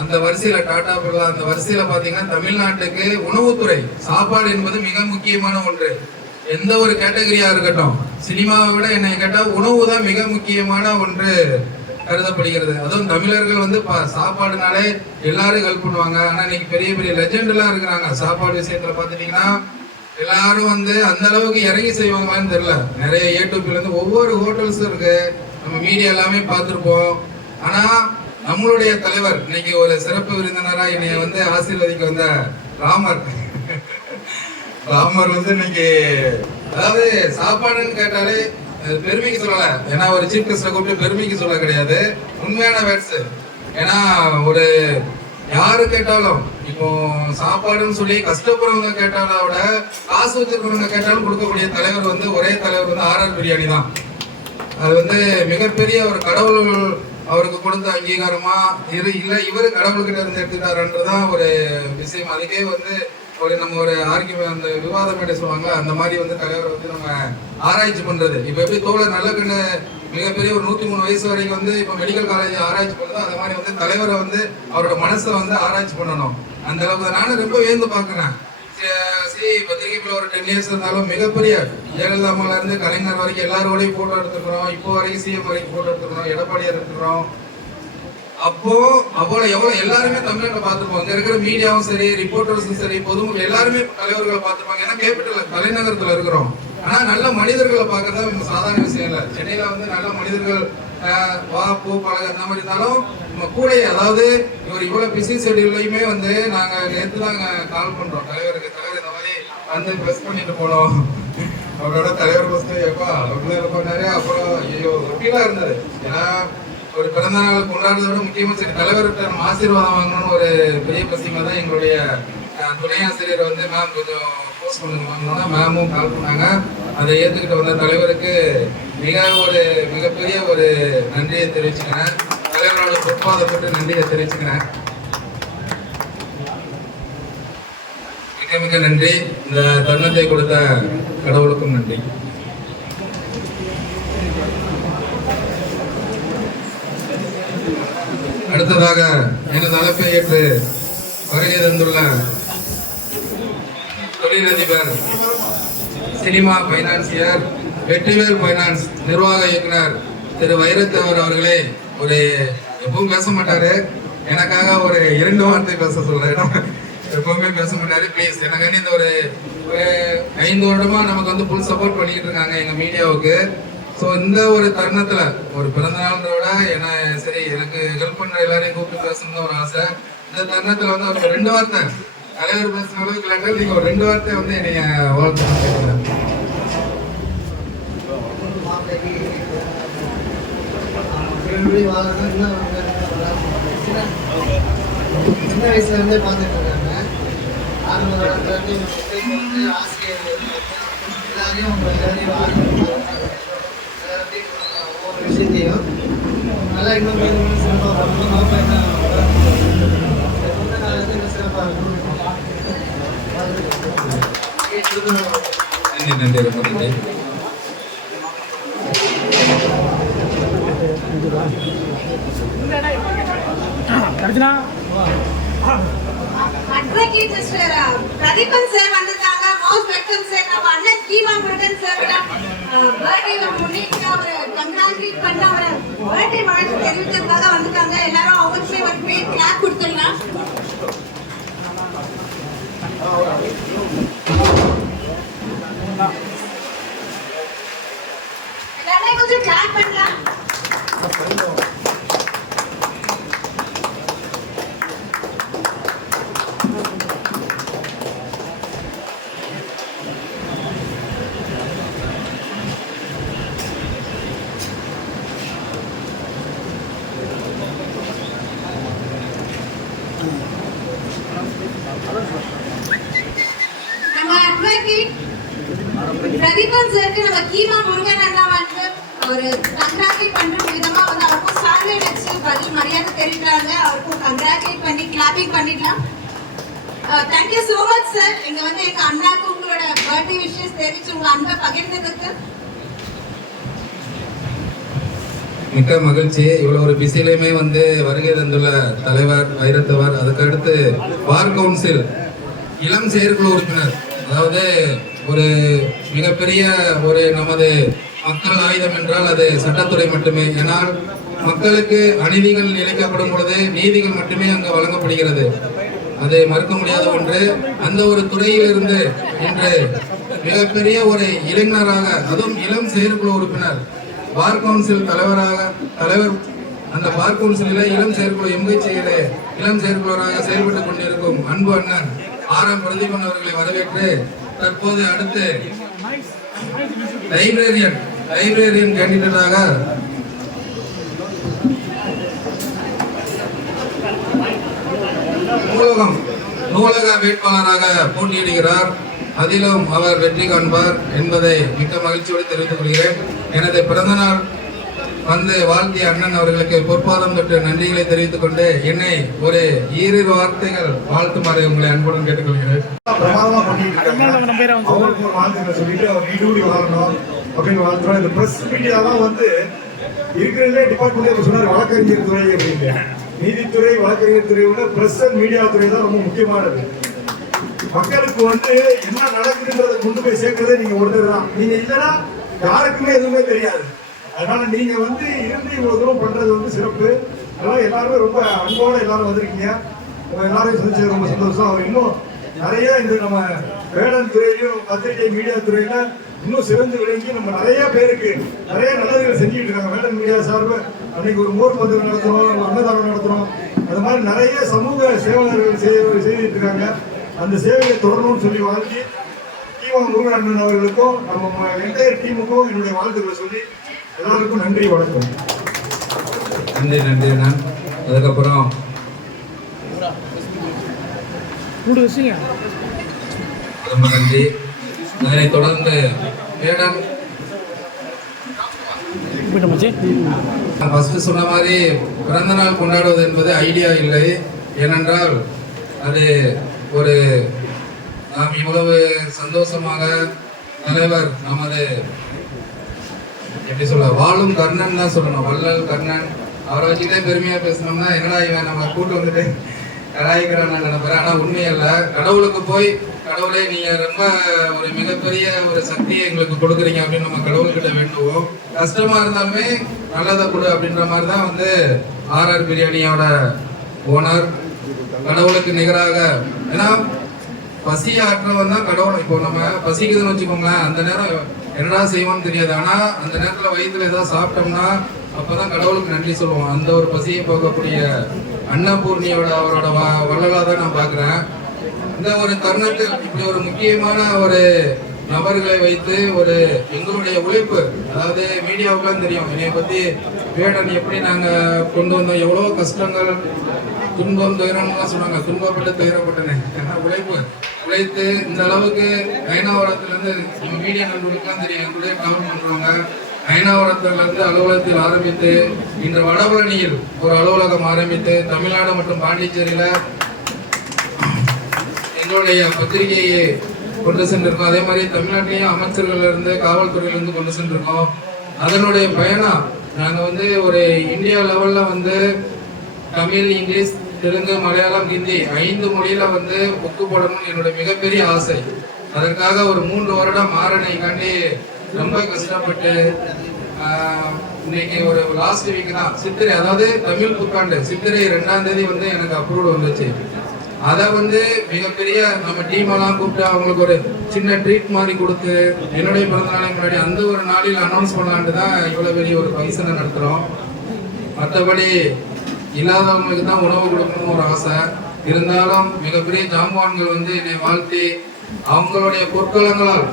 அந்த வரிசையில டாடா பிர்லா, அந்த வரிசையில பாத்தீங்கன்னா தமிழ்நாட்டுக்கு உணவுத்துறை சாப்பாடு என்பது மிக முக்கியமான ஒன்று. எந்த ஒரு கேட்டகரியா இருக்கட்டும், சினிமாவை விட என்னை கேட்டா உணவு தான் மிக முக்கியமான ஒன்று கருதப்படுகிறது. அதுவும் தமிழர்கள் வந்து சாப்பாடுனாலே எல்லாரும் ஹெல்ப் பண்ணுவாங்க. ஆனா இன்னைக்கு பெரிய பெரிய லெஜெண்ட் எல்லாம் இருக்கிறாங்க சாப்பாடு விஷயத்துல பாத்துட்டீங்கன்னா. எல்லாரும் வந்து அந்த அளவுக்கு இறங்கி செய்வாங்களான்னு தெரியல. நிறைய யூடியூப்ல இருந்து ஒவ்வொரு ஹோட்டல்ஸும் இருக்கு, நம்ம மீடியா எல்லாமே பார்த்துருப்போம். ஆனா நம்மளுடைய தலைவர் இன்னைக்கு ஒரு சிறப்பு விருந்தினரா என்னைய வந்து ஆசீர்வதிக்க வந்த ராமர் வந்து இன்னைக்கு, அதாவது சாப்பாடுன்னு கேட்டாலே பெருமைக்கு சொல்லல, ஏன்னா ஒரு சீஃப் கெஸ்ட கூப்பிட்டு பெருமைக்கு சொல்ல கிடையாது, உண்மையான வேர்ட்ஸ். ஏன்னா ஒரு யாரு கேட்டாலும் இப்போ சாப்பாடுன்னு சொல்லி கஷ்டப்படுறவங்க கேட்டாலும் விட காசு வச்சிருக்கிறவங்க கேட்டாலும் கொடுக்கக்கூடிய தலைவர் வந்து ஒரே தலைவர் வந்து ஆர்ஆர் பிரியாணி தான். அது வந்து மிகப்பெரிய ஒரு கடவுள் அவருக்கு கொடுத்த அங்கீகாரமா இல்ல இவரு கடவுள்கிட்ட இருந்து எடுத்துட்டாருன்றதான் ஒரு விஷயம். அதுக்கே வந்து ஒரு நம்ம ஒரு ஆர்கியூமெண்ட், அந்த விவாதம் மேடை சொல்லுவாங்க, அந்த மாதிரி வந்து தலைவர் வந்து நம்ம ஆராய்ச்சி பண்றது. இப்ப எப்படி தோழர் நல்ல கண்ணு மிகப்பெரிய ஒரு 103 வயசு வரைக்கும் வந்து இப்ப மெடிக்கல் காலேஜ் ஆராய்ச்சி பண்ணுறது, அந்த மாதிரி வந்து தலைவரை வந்து அவரோட மனசை வந்து ஆராய்ச்சி பண்ணணும். அந்த அளவுக்கு நானும் ரொம்ப வியந்து பாக்குறேன். பத்திரிகைக்குள்ள ஒரு 10 இயர்ஸ் இருந்தாலும் மிகப்பெரிய ஜெயலலிதா அம்மால இருந்து கலைஞர் வரைக்கும் எல்லாரோடையும் போட்டோ எடுத்துக்கிறோம். இப்போ வரைக்கும் சிஎம் வரைக்கும் போட்டோ எடுத்துக்கிறோம், எடப்பாடியார் எடுத்துக்கிறோம். அப்போ எவ்வளவு எல்லாருமே தமிழ்நாட்டை பார்த்துருப்போம். அங்க இருக்கிற மீடியாவும் சரி, ரிப்போர்ட்டர்ஸும் சரி, பொதுமக்கள் எல்லாருமே தலைவர்களை பார்த்துருப்பாங்க. ஏன்னா கேபிட்டல் தலைநகரத்துல இருக்கிறோம். ஆனா நல்ல மனிதர்களை பார்க்கறதா சாதாரண விஷயம் இல்லை. சென்னையில வந்து நல்ல மனிதர்கள் வா போ பழக அந்த மாதிரி இருந்தாலும் நம்ம கூட, அதாவது இவர் இவ்வளவு பிஸி ஷெட்யூல்லையுமே வந்து நாங்க நேற்று தான் கால் பண்றோம் தலைவருக்கு. தலைவர் இந்த மாதிரி வந்து ப்ரெஸ் பண்ணிட்டு போனோம், அவரோட தலைவர் பஸ்ட் எப்பா அப்படின்னு பண்ணாரு. அப்புறம் ஐயோ ரொட்டீனா இருந்தது. ஏன்னா ஒரு பிறந்த நாள் கொண்டாடுறத விட முக்கியமா சரி தலைவர்கிட்ட நம்ம ஆசீர்வாதம் வாங்கணும்னு ஒரு பெரிய பசிமா தான் எங்களுடைய துணை ஆசிரியர் வந்து மேம் கொஞ்சம் போஸ்ட் பண்ணுங்க, மேமும் கால் பண்ணாங்க. அதை ஏற்றுக்கிட்டு வந்த தலைவருக்கு மிகப்பெரிய ஒரு நன்றியை தெரிவிச்சுக்கிறேன். தலைவரோட பொற்பாதப்பட்டு நன்றியை தெரிவிச்சுக்கிறேன். மிக நன்றி. இந்த தருணத்தை கொடுத்த கடவுளுக்கும் நன்றி. அடுத்ததாக எனது அழைப்பை ஏற்று வருகை தந்துள்ள தொழிலதிபர், சினிமா பைனான்சியர், வெற்றிவேல் பைனான்ஸ் நிர்வாக இயக்குனர் திரு வைரத்தேவர் அவர்களே, ஒரு எப்பவும் பேச மாட்டாரு, எனக்காக ஒரு 2 வார்த்தை பேச சொல்றேன். எப்பவுமே பேச மாட்டாரு, ப்ளீஸ் எனக்கு இந்த ஒரு 5 வருடமா நமக்கு வந்து ஃபுல் சப்போர்ட் பண்ணிட்டு இருக்காங்க எங்க மீடியாவுக்கு. ஸோ இந்த ஒரு தருணத்துல ஒரு பிறந்த நாளோட என்ன சரி எனக்கு ஹெல்ப் பண்ற எல்லாரையும் கூப்பிட்டு பேசணும்னு ஒரு ஆசை. இந்த தருணத்துல வந்து ஒரு 2 வார்த்தை தலைவர் பேசுற அளவுக்கு இல்லைன்னா நீங்க ஒரு 2 வார்த்தை வந்து என்னைய வாழ்த்து. சின்ன வயசுல இருந்தே பார்த்துட்டு இருக்காங்க. ஆசிரியர் எல்லாரையும் ஒவ்வொரு விஷயத்தையும் நல்லா இன்னும் சிறப்பாக சிறப்பாக நன்றி ரொம்ப நன்றி. அட்வொகேட் மிஸ்டர் பிரதீபன் சார் வந்திருக்காங்க. Most welcome sir. நம்ம அண்ணன் கீமா முருகன் சார் பர்த்டே முன்னிட்டு அவரை கங்க்ராச்சுலேட் பண்ண அவரை பர்த்டே தெரிவிக்கிறதுக்காக வந்துட்டாங்க. எல்லாரும் அவங்களுக்குமே ஒரு கிரேட் கிளாப் கொடுத்துடலாம். எல்லாரும் கொஞ்சம் கிளாப் பண்ணலாம். நம்ம அட்வொகேட் பிரதீபன் சாருக்கு நம்ம கீமா முருகன் அண்ணா வந்து ஒரு கங்க்ராச்சுலேட் பண்ற விதமா வந்து அவருக்கும் சால்வை வச்சு பதில் மரியாதை தெரிவிக்கிறாங்க. அவருக்கும் கங்க்ராச்சுலேட் பண்ணி கிளாப்பிங் பண்ணிடலாம். Thank you so much sir. இங்க வந்து எங்க அண்ணாக்கு உங்களோட பர்த்டே விஷஸ் தெரிவிச்சு உங்க அன்பை பகிர்ந்ததுக்கு மிக்க மகிழ்ச்சி. இவ்வளவு ஒரு பிஸிலையுமே வந்து வருகை தந்துள்ள தலைவர் வைரத்தவர், அதுக்கு அடுத்து பார் கவுன்சில் இளம் செயற்குழு உறுப்பினர், அதாவது ஒரு மிகப்பெரிய ஒரு நமது மக்கள் ஆயுதம் என்றால் அது சட்டத்துறை மட்டுமே. ஏனால் மக்களுக்கு அநீதிகள் இழைக்கப்படும் பொழுது நீதிகள் மட்டுமே அங்கு வழங்கப்படுகிறது. அதை மறுக்க முடியாத ஒன்று. அந்த ஒரு துறையிலிருந்து இன்று மிகப்பெரிய ஒரு இளைஞராக, அதுவும் இளம் செயற்குழு உறுப்பினர், பார் கவுன்சில் தலைவர் அந்த பார் கவுன்சிலில் இளம் செயற்குழு எம்ஹெச்ஏ இளம் செயற்குழுவராக செயல்பட்டுக் கொண்டிருக்கும் அன்பு அண்ணன் RM பிரதீபன் அவர்களை வரவேற்று தற்போது அடுத்து லைப்ரரியன் கேண்டிடேட்டாக நூலக வேட்பாளராக போட்டியிடுகிறார். அதிலும் அவர் வெற்றி காண்பார் என்பதை மிக்க மகிழ்ச்சியோடு தெரிவித்துக் கொள்கிறேன். எனது பிறந்தநாள் வந்து வாழ்த்திய அண்ணன் அவர்களுக்கு பொற்பாதம் தொட்டு நன்றிகளை தெரிவித்துக் கொண்டு என்னை ஒரு ஈரிரு வார்த்தைகள் வாழ்த்துமாறு உங்களை அன்புடன் கேட்டுக்கொள்கிறேன். பிரமாதமா பண்ணிட்டு இருக்காங்க. அவருக்கு ஒரு வாழ்த்துக்களை சொல்லிட்டு அவர் நீடூடி வாழணும் அப்படின்னு வாழ்த்துறோம். இந்த பிரஸ் மீடியாலாம் வந்து இருக்கிறதுலே டிபார்ட்மெண்ட் சொன்னார் வழக்கறிஞர் துறை அப்படின்னு. நீதித்துறை வழக்கறிஞர் துறையை விட பிரஸ் அண்ட் மீடியா துறை தான் ரொம்ப முக்கியமானது. மக்களுக்கு வந்து என்ன நடக்குதுன்றதை கொண்டு போய் சேர்க்கறதே நீங்க ஒருத்தர் தான். நீங்க இல்லைன்னா யாருக்குமே எதுவுமே தெரியாது. அதனால நீங்க வந்து இருந்து இவ்வளவு தூரம் பண்றது வந்து சிறப்பு. அதனால எல்லாருமே ரொம்ப அன்போட எல்லாரும் வந்திருக்கீங்க. எல்லாரையும் சந்திச்சது ரொம்ப சந்தோஷம். அவர் இன்னும் நிறைய இந்த நம்ம வேளாண் துறையிலையும் பத்திரிகை மீடியா துறையில இன்னும் சிறந்து விளங்கி நம்ம நிறைய பேருக்கு நிறைய நல்லதுகள் செஞ்சுட்டு இருக்காங்க. வேளாண் மீடியா சார்பு அன்னைக்கு ஒரு மோர் பந்தகம் நடத்துறோம், அன்னதானம் நடத்துறோம். அது மாதிரி நிறைய சமூக சேவகர்கள் செய்துட்டு இருக்காங்க. அந்த சேவையை தொடரணும்னு சொல்லி வாழ்த்தி கீமா முருகன் அவர்களுக்கும் நம்ம என்டையர் டீமுக்கும் என்னுடைய வாழ்த்துக்களை சொல்லி எல்லாருக்கும் நன்றி, வணக்கம். நன்றி அண்ணன். அதுக்கப்புறம் ரொம்ப நன்றி. அதனை தொடர்ந்து மேடம் ஃபர்ஸ்ட் சொன்ன மாதிரி பிறந்த நாள் கொண்டாடுவது என்பது ஐடியா இல்லை. ஏனென்றால் அது ஒரு நாம் இவ்வளவு சந்தோஷமாக தலைவர் நமது எப்படி சொல்ல வாழும் கர்ணன் தான் சொல்லணும், வள்ளல் கர்ணன். அவரை வச்சுக்கிட்டே பெருமையா பேசணும்னா என்னடா இவன் நம்ம கூட்டு வந்துட்டு கடாய்க்கிறான்னு நினைப்பேன். ஆனா உண்மையல்ல, கடவுளுக்கு போய் கடவுளே நீங்க ரொம்ப ஒரு மிகப்பெரிய ஒரு சக்தியை எங்களுக்கு கொடுக்குறீங்க அப்படின்னு நம்ம கடவுள்கிட்ட வேண்டுவோம். கஷ்டமா இருந்தாலுமே நல்லதை கொடு அப்படின்ற மாதிரி தான் வந்து RR பிரியாணியோட ஓனர் கடவுளுக்கு நிகராக. ஏன்னா பசி ஆற்றவன் தான் கடவுள். இப்போ நம்ம பசிக்குதுன்னு வச்சுக்கோங்களேன், அந்த நேரம் என்னடா செய்வோம்னு தெரியாது. ஆனா அந்த நேரத்துல வயிற்றுல ஏதாவது சாப்பிட்டோம்னா அப்பதான் கடவுளுக்கு நன்றி சொல்லுவோம். அந்த ஒரு பசியை போகக்கூடிய அன்னபூர்ணியோட அவரோட வள்ளலா தான் நான் பாக்குறேன். இந்த ஒரு தருணத்தில் இப்படி ஒரு முக்கியமான ஒரு நபர்களை வைத்து ஒரு எங்களுடைய உழைப்பு, அதாவது மீடியாவுக்குலாம் தெரியும் என்னைய பத்தி வேடன் எப்படி நாங்க கொண்டு வந்தோம், எவ்வளவு கஷ்டங்கள், துன்பம் துயரம்லாம் சொன்னாங்க. துன்பப்பட்டு துயரப்பட்டனேன். ஏன்னா உழைத்து இந்த அளவுக்கு ஐநாவரத்துல இருந்து நம்ம மீடியா நண்பர்களுக்குலாம் தெரியும், எங்களுடைய கவர் பண்றவங்க. ஐநாவரத்துல இருந்து அலுவலகத்தில் ஆரம்பித்து இன்று வடபழனியில் ஒரு அலுவலகம் ஆரம்பித்து தமிழ்நாடு மற்றும் பாண்டிச்சேரியில எங்களுடைய பத்திரிகையை கொண்டு சென்றிருக்கோம். அதே மாதிரி தமிழ்நாட்டிலேயும் அமைச்சர்கள் இருந்து காவல்துறையிலிருந்து கொண்டு சென்றிருக்கோம். அதனுடைய பயணம் நாங்க வந்து ஒரு இந்தியா லெவல்ல வந்து தமிழ், இங்கிலீஷ், தெலுங்கு, மலையாளம், ஹிந்தி 5 மொழியில வந்து புக்கு போடணும்னு என்னுடைய மிகப்பெரிய ஆசை. அதற்காக ஒரு 3 வருடம் ஆரணைக்காண்டி ரொம்ப கஷ்டப்பட்டு இன்னைக்கு ஒரு லாஸ்ட் வீக் தான் சித்திரை, அதாவது தமிழ் புத்தாண்டு சித்திரை 2ஆம் தேதி வந்து எனக்கு அப்ரூவல் வந்துச்சு. அதை வந்து மிகப்பெரிய நம்ம டீம் எல்லாம் கூப்பிட்டு அவங்களுக்கு ஒரு சின்ன ட்ரீட் மாதிரி கொடுத்து என்னுடைய பிறந்த நாளைக்கு முன்னாடி அந்த ஒரு நாளில் அனௌன்ஸ் பண்ணலான்ட்டு தான் இவ்வளவு பெரிய ஒரு ஃபங்க்ஷனை நடத்துறோம். மற்றபடி இல்லாதவங்களுக்கு தான் உணவு கொடுக்கணும்னு ஒரு ஆசை இருந்தாலும் மிகப்பெரிய ஜாம்பவான்கள் வந்து என்னை வாழ்த்தி அவங்களுடைய பொற்களங்களால்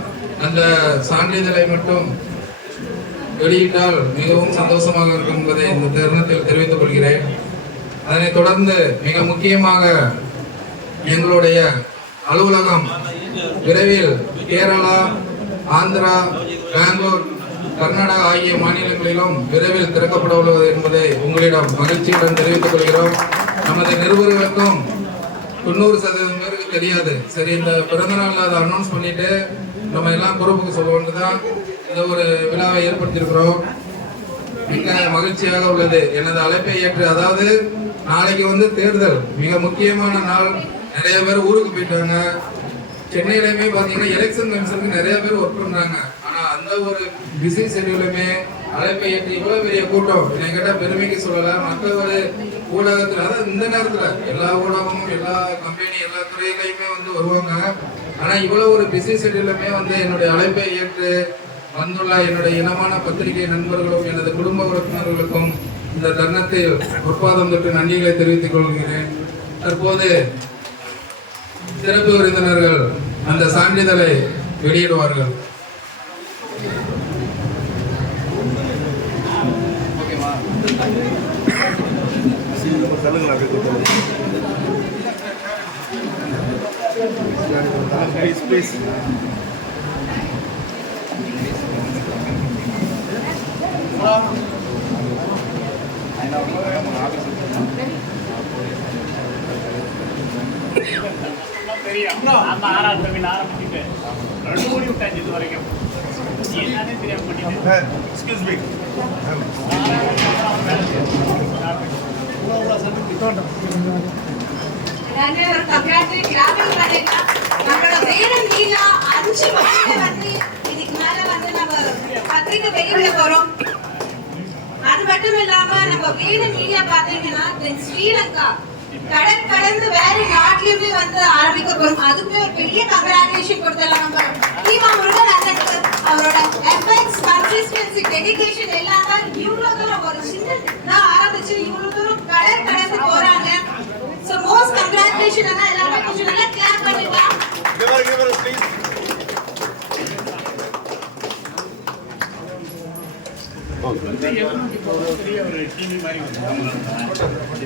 அந்த சான்றிதழை மட்டும் வெளியிட்டால் மிகவும் சந்தோஷமாக இருக்கும் என்பதை இந்த தருணத்தில் தெரிவித்துக் கொள்கிறேன். அதனைத் தொடர்ந்து மிக முக்கியமாக எங்களுடைய அலுவலகம் விரைவில் கேரளா, ஆந்திரா, பெங்களூர், கர்நாடகா ஆகிய மாநிலங்களிலும் விரைவில் திறக்கப்பட உள்ளது என்பதை உங்களிடம் மகிழ்ச்சியுடன் தெரிவித்துக் கொள்கிறோம். நமது நிருபர்களுக்கும் 90% பேருக்கு தெரியாது. சரி, இந்த பிறந்த நாள் அதை அனௌன்ஸ் பண்ணிட்டு நம்ம எல்லாம் குரூப்புக்கு சொல்லுவோம்னு தான் இந்த ஒரு விழாவை ஏற்படுத்தியிருக்கிறோம். மிக மகிழ்ச்சியாக உள்ளது. எனது அழைப்பை ஏற்று, அதாவது நாளைக்கு வந்து தேர்தல் மிக முக்கியமான நாள். நிறைய பேர் ஊருக்கு போயிட்டாங்க. சென்னையிலுமே பாத்தீங்கன்னா எலெக்ஷன் கமிஷனுக்கு நிறைய பேர் ஒர்க் பண்றாங்க. ஆனா அந்த ஒரு பிஸி ஷெட்யூலுமே அழைப்பை ஏற்று இவ்வளவு பெரிய கூட்டம் என்னை கேட்டா பெருமைக்கு சொல்லல. மற்ற ஒரு ஊடகத்துல, அதாவது இந்த நேரத்துல எல்லா ஊடகமும் எல்லா கம்பெனி எல்லா துறையிலையுமே வந்து வருவாங்க. ஆனா இவ்வளவு ஒரு பிஸி ஷெட்யூலுமே வந்து என்னுடைய அழைப்பை ஏற்று வந்துள்ள என்னுடைய இனமான பத்திரிகை நண்பர்களும் எனது குடும்ப உறுப்பினர்களுக்கும் இந்த தருணத்தில் பொற்பாதம் தொட்டு நன்றிகளை தெரிவித்துக் கொள்கிறேன். தற்போது சிறப்பு விருந்தினர்கள் அந்த சான்றிதழை வெளியிடுவார்கள். அந்த 6ஆம் தேதி ஆரம்பிச்சுட்டு 2 கோடி விட்டாச்சு இது வரைக்கும். என்னன்னே தெரியாம பண்ணிட்டேன். Excuse me. பத்திரிகை வெளியிட போறோம். அது மட்டும் இல்லாம நம்ம வேணு மீடியா பாத்தீங்கன்னா ஸ்ரீலங்கா கடந்து வேற நாட்டிலுமே வந்து ஆரம்பிக்க போறோம். அதுக்குமே ஒரு பெரிய கங்க்ராச்சுலேஷன் கொடுத்துடலாம். நம்ம தீபா முருகன் அண்ணனுக்கு அவரோட எஃபெக்ட்ஸ், கன்சிஸ்டன்சி, டெடிகேஷன் எல்லாம் தான் இவ்வளவு தூரம் ஒரு சின்ன ஆரம்பிச்சு இவ்வளவு தூரம் கடந்து போறாங்க. சோ மோஸ்ட் கங்க்ராச்சுலேஷன் அண்ணா. எல்லாரும் கொஞ்சம் நல்லா கிளாப் பண்ணிடலாம். பெரிய ஒரு டிவி மாதிரி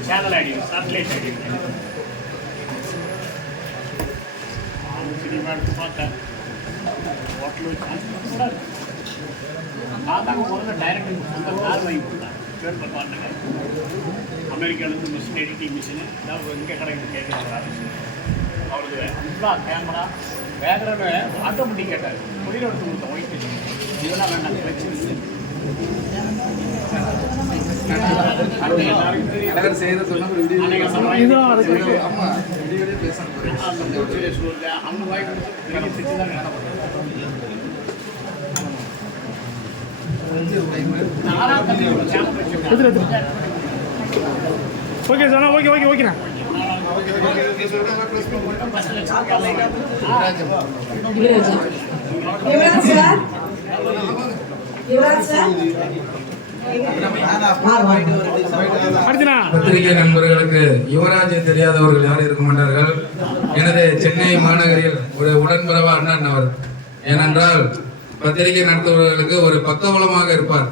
channel ID, satellite ID cinema எடுத்து பார்த்தேன். ஹோட்டல் வச்சு நான் தாங்க முதல்ல டைரக்டர் சொந்த கார் வாங்கி கொடுத்தேன். பேர் பார்த்தாங்க அமெரிக்காவிலேருந்து மிஷின் எடிட்டிங் மிஷினு ஏதாவது எங்கே கிடைக்கும் கேட்குறாங்க. அவருக்கு ஃபுல்லாக கேமரா பேக்ரவுண்டு ஆட்டோமேட்டிக் கேட்டார். கொடியில் எடுத்து கொடுத்தேன். ஒயிட் இதெல்லாம் வேண்டாம் வச்சு ஓகே சார், ஓகே ஓகே ஓகேண்ணா. பத்திரிகை நண்பர்களுக்கு யுவராஜை தெரியாதவர்கள் யாரும் இருக்க மாட்டார்கள். எனது சென்னை மாநகரில் ஒரு உடன்பிறவா அண்ணன் அவர். ஏனென்றால் பத்திரிகை நடத்துபவர்களுக்கு ஒரு பக்கபலமாக இருப்பார்.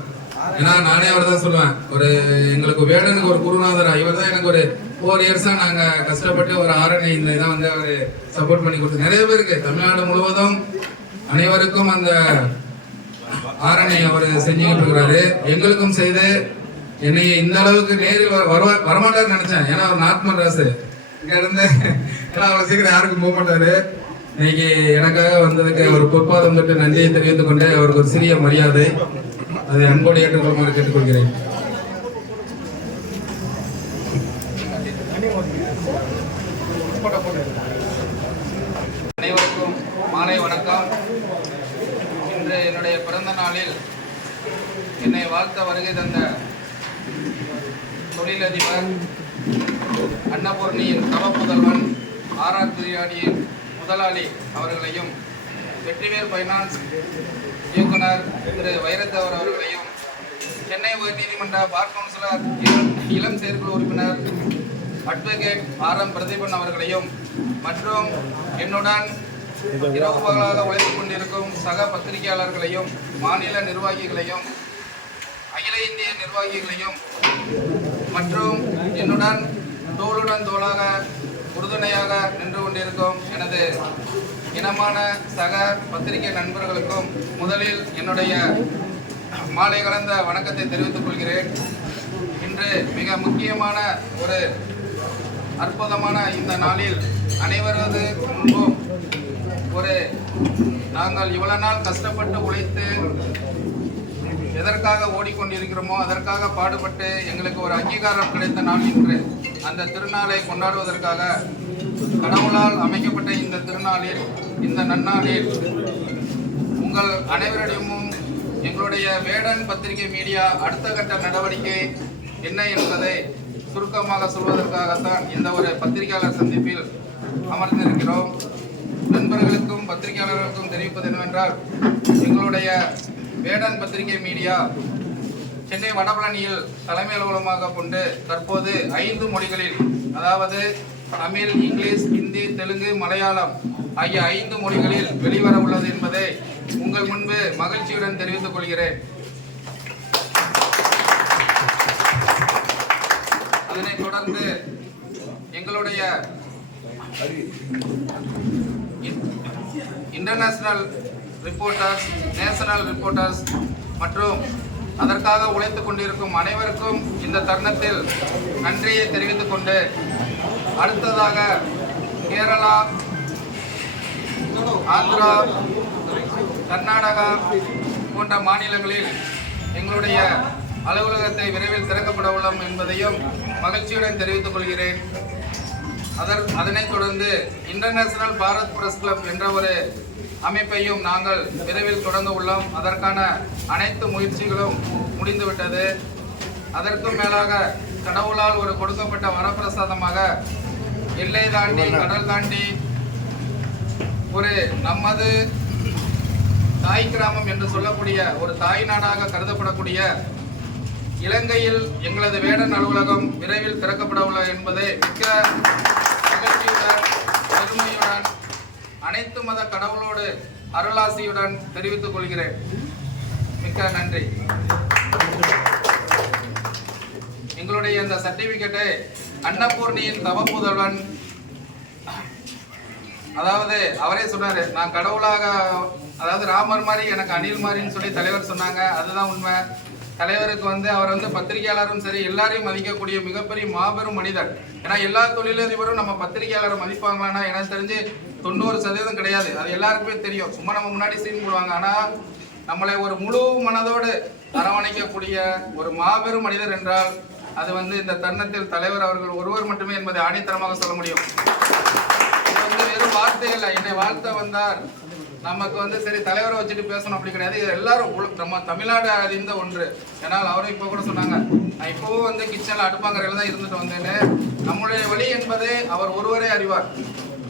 ஏன்னா நானே அவர் தான் சொல்லுவேன், ஒரு எங்களுக்கு வேடனுக்கு ஒரு குருநாதரா இவர் தான். எனக்கு ஒரு 4 இயர்ஸா நாங்க கஷ்டப்பட்டு ஒரு ஆரணி இந்த இதை வந்து அவரு சப்போர்ட் பண்ணி கொடுத்து நிறைய பேருக்கு தமிழ்நாடு முழுவதும் அனைவருக்கும் அந்த ஆரணி அவர் செஞ்சுக்கிட்டு இருக்கிறாரு. எங்களுக்கும் செய்து என்னை இந்த அளவுக்கு நேரில் வரமாட்டாருன்னு நினைச்சேன். ஏன்னா அவர் நார்த் மெட்ராஸ் இங்க இருந்து அவ்வளவு சீக்கிரம் யாருக்கும் போக மாட்டாரு. இன்னைக்கு எனக்காக வந்ததுக்கு ஒரு பொற்பாதம் தொட்டு நன்றியை தெரிவித்துக் கொண்டு அவருக்கு ஒரு சிறிய மரியாதை அதை அன்போடு ஏற்றுக்கொள்ளுமாறு கேட்டுக்கொள்கிறேன். அனைவருக்கும் மாலை வணக்கம். இன்று என்னுடைய பிறந்த நாளில் என்னை வாழ்த்த வருகை தந்த தொழிலதிபர் அன்னபூர்ணியின் தவப்புதல்வன் ஆர்ஆர் பிரியாணியின் முதலாளி அவர்களையும், வெற்றிவேல் ஃபைனான்ஸ் இயக்குனர் திரு வைரத்தவர் அவர்களையும், சென்னை உயர்நீதிமன்ற பார் கவுன்சிலர் இளம் செயற்குழு உறுப்பினர் அட்வொகேட் ஆர்.எம். பிரதீபன் அவர்களையும் மற்றும் என்னுடன் இரவு பகலாக உழைத்துக் கொண்டிருக்கும் சக பத்திரிகையாளர்களையும், மாநில நிர்வாகிகளையும், அகில இந்திய நிர்வாகிகளையும் மற்றும் என்னுடன் தோளுடன் தோளாக உறுதுணையாக நின்று கொண்டிருக்கும் எனது இனமான சக பத்திரிகை நண்பர்களுக்கும் முதலில் என்னுடைய மாலை கலந்த வணக்கத்தை தெரிவித்துக் கொள்கிறேன். இன்று மிக முக்கியமான ஒரு அற்புதமான இந்த நாளில் அனைவரது முன்பும் நாங்கள் இவ்வளவு நாள் கஷ்டப்பட்டு உழைத்து எதற்காக ஓடிக்கொண்டிருக்கிறோமோ அதற்காக பாடுபட்டு எங்களுக்கு ஒரு அங்கீகாரம் கிடைத்த நாள் இன்று. அந்த திருநாளை கொண்டாடுவதற்காக கடவுளால் அமைக்கப்பட்ட இந்த திருநாளில், இந்த நன்னாளில் உங்கள் அனைவரிடமும் எங்களுடைய வேடன் பத்திரிகை மீடியா அடுத்த கட்ட நடவடிக்கை என்ன என்பதை சுருக்கமாக சொல்வதற்காகத்தான் இந்த ஒரு பத்திரிகையாளர் சந்திப்பில் அமர்ந்திருக்கிறோம். நண்பர்களுக்கும் பத்திரிகையாளர்களுக்கும் தெரிவிப்பது என்னவென்றால், எங்களுடைய வேடன் பத்திரிகை மீடியா சென்னை வடபழனியில் தலைமை அலுவலகமாக கொண்டு தற்போது 5 மொழிகளில், அதாவது தமிழ், இங்கிலீஷ், ஹிந்தி, தெலுங்கு, மலையாளம் ஆகிய 5 மொழிகளில் வெளிவர உள்ளது என்பதை உங்கள் முன்பு மகிழ்ச்சியுடன் தெரிவித்துக் கொள்கிறேன். அதனைத் தொடர்ந்து எங்களுடைய இன்டர்நேஷனல் ரிப்போர்ட்டர்ஸ், நேஷனல் ரிப்போர்ட்டர்ஸ் மற்றும் அதற்காக உழைத்துக் கொண்டிருக்கும் அனைவருக்கும் இந்த தருணத்தில் நன்றியை தெரிவித்துக் கொண்டு, அடுத்ததாக கேரளா, ஆந்திரா, கர்நாடகா போன்ற மாநிலங்களில் எங்களுடைய அலுவலகத்தை விரைவில் திறக்கப்பட உள்ளோம் என்பதையும் மகிழ்ச்சியுடன் தெரிவித்துக் கொள்கிறேன். அதனைத் தொடர்ந்து இன்டர்நேஷனல் பாரத் பிரஸ் கிளப் என்ற ஒரு அமைப்பையும் நாங்கள் விரைவில் தொடங்க உள்ளோம். அதற்கான அனைத்து முயற்சிகளும் முடிந்துவிட்டது. அதற்கும் மேலாக கடவுளால் ஒரு கொடுக்கப்பட்ட வரப்பிரசாதமாக எல்லை தாண்டி, கடல் தாண்டி ஒரு நமது தாய் கிராமம் என்று சொல்லக்கூடிய ஒரு தாய் நாடாக கருதப்படக்கூடிய இலங்கையில் எங்களது வேடன் அலுவலகம் விரைவில் திறக்கப்பட உள்ளது என்பதை மிக்க மகிழ்ச்சியுடன், பெருமையுடன், அனைத்து மத கடவுளோடு அருளாசியுடன் தெரிவித்துக் கொள்கிறேன். மிக்க நன்றி. எங்களுடைய இந்த சர்டிபிகேட்டை அன்னபூர்ணியின் தவப்புதல்வன், அதாவது அவரே சொன்னாரு, நான் கடவுளாக, அதாவது ராமர் மாதிரி எனக்கு அணில் மாதிரின்னு சொல்லி தலைவர் சொன்னாங்க. அதுதான் உண்மை. தலைவருக்கு அவர் பத்திரிகையாளரும் சரி, எல்லாரையும் மதிக்கக்கூடிய மிகப்பெரிய மாபெரும் மனிதர். ஏன்னா எல்லா தொழிலதிபரும் நம்ம பத்திரிகையாளரை மதிப்பாங்களான்னா எனக்கு தெரிஞ்சு 90% கிடையாது. அது எல்லாருக்குமே தெரியும். சும்மா நம்ம முன்னாடி சீன் போடுவாங்க. ஆனால் நம்மளை ஒரு முழு மனதோடு அரவணைக்கக்கூடிய ஒரு மாபெரும் மனிதர் என்றால் அது இந்த தருணத்தில் தலைவர் அவர்கள் ஒருவர் மட்டுமே என்பதை ஆணித்தரமாக சொல்ல முடியும். இது வெறும் வார்த்தை இல்லை. என்னை வாழ்த்த வந்தார், நமக்கு சரி தலைவரை வச்சுட்டு பேசணும் அப்படி கிடையாது. இது எல்லாரும் நம்ம தமிழ்நாடு அறிந்த ஒன்று. ஏன்னால் அவரும் இப்போ கூட சொன்னாங்க, நான் இப்போவும் கிச்சனில் அடுப்பாங்கரையில் தான் இருந்துட்டு வந்தேன்னு. நம்முடைய வழி என்பதை அவர் ஒருவரே அறிவார்.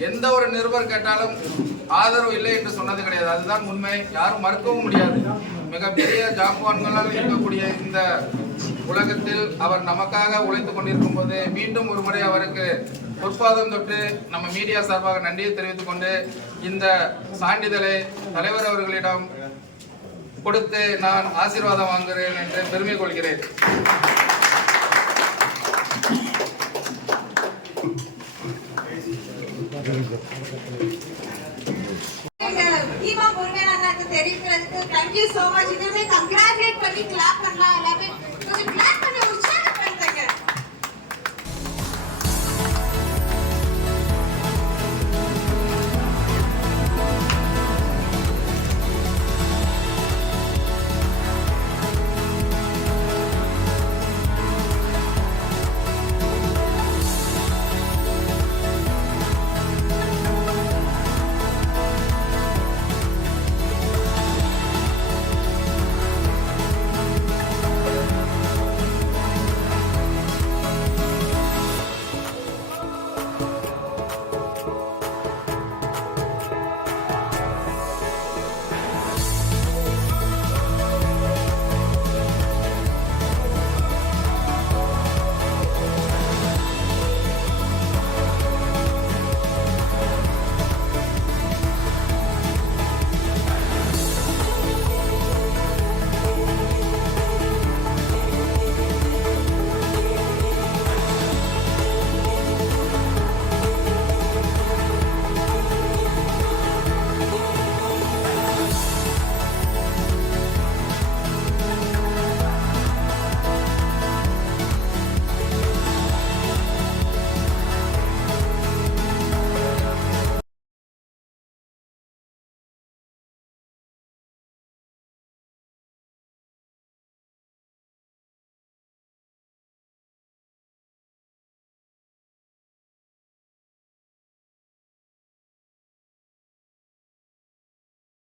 எந்த ஒரு நிருபர் கேட்டாலும் ஆதரவு இல்லை என்று சொன்னது கிடையாது. அதுதான் உண்மை. யாரும் மறுக்கவும் முடியாது. மிகப்பெரிய ஜாப்பான்களால் இருக்கக்கூடிய இந்த உலகத்தில் அவர் நமக்காக உழைத்துக் கொண்டிருக்கும் போது மீண்டும் ஒரு முறை அவருக்கு பொற்பாதம் தொட்டு நம்ம மீடியா சார்பாக நன்றியை தெரிவித்துக் கொண்டு இந்த சான்றிதழை தலைவர் அவர்களிடம் கொடுத்து நான் ஆசீர்வாதம் வாங்குகிறேன் என்று பெருமை கொள்கிறேன். தெரிவிக்கிறதுக்கு தேங்க்யூ சோ மச். இதுவே கங்க்ராச்சுலேட் பண்ணி